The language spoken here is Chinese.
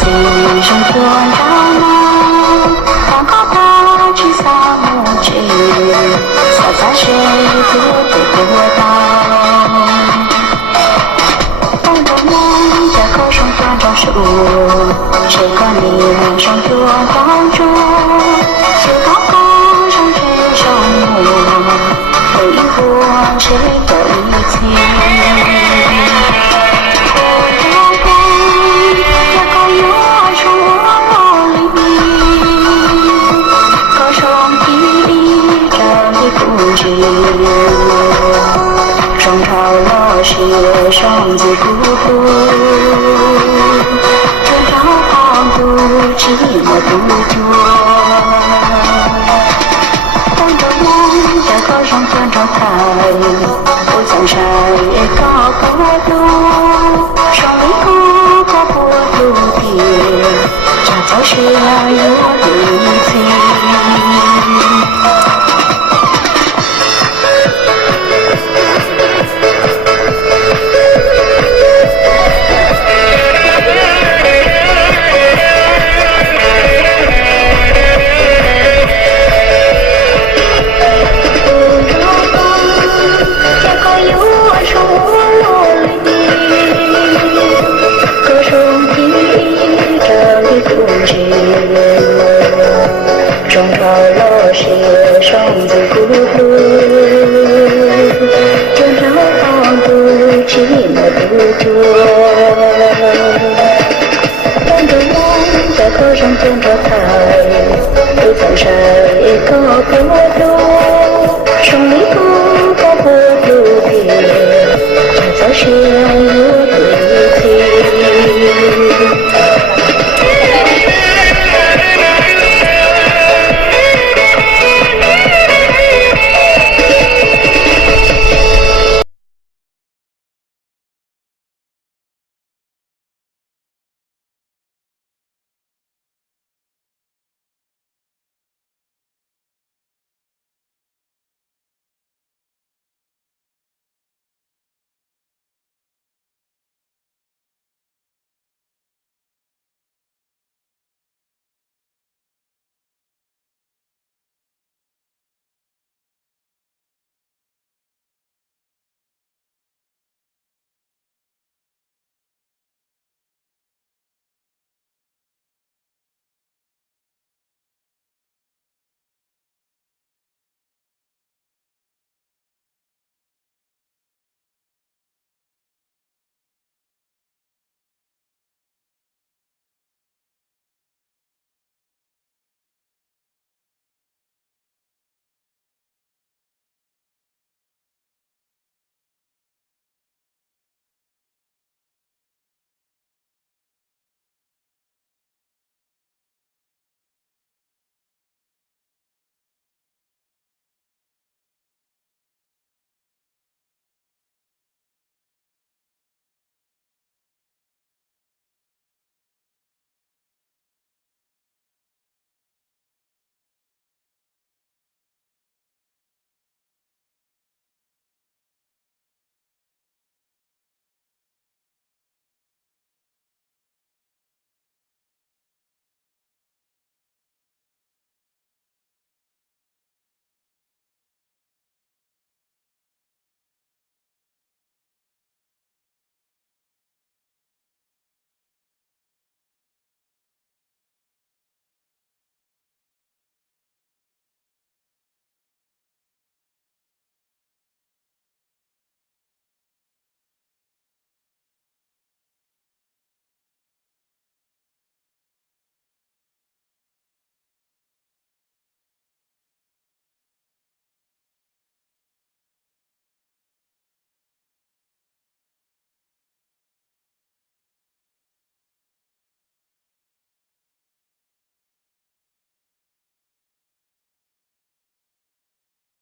今生做到吗？广告大去洒母枝，洒在水土的波涛。梦中梦在口中断着树，谁管你脸上多高筑？谁高高上谁上路？谁赢过谁的一切？霜潮落雪，双子孤独，春潮放逐，寂寞独坐。梦中梦在河上端着台，不曾晒高坡度，双里高高坡度地，恰巧是爱我的一切。霜潮落雪，双子孤独，春潮放逐，寂寞独坐。梦中梦在河上见着台，不曾晒高坡度，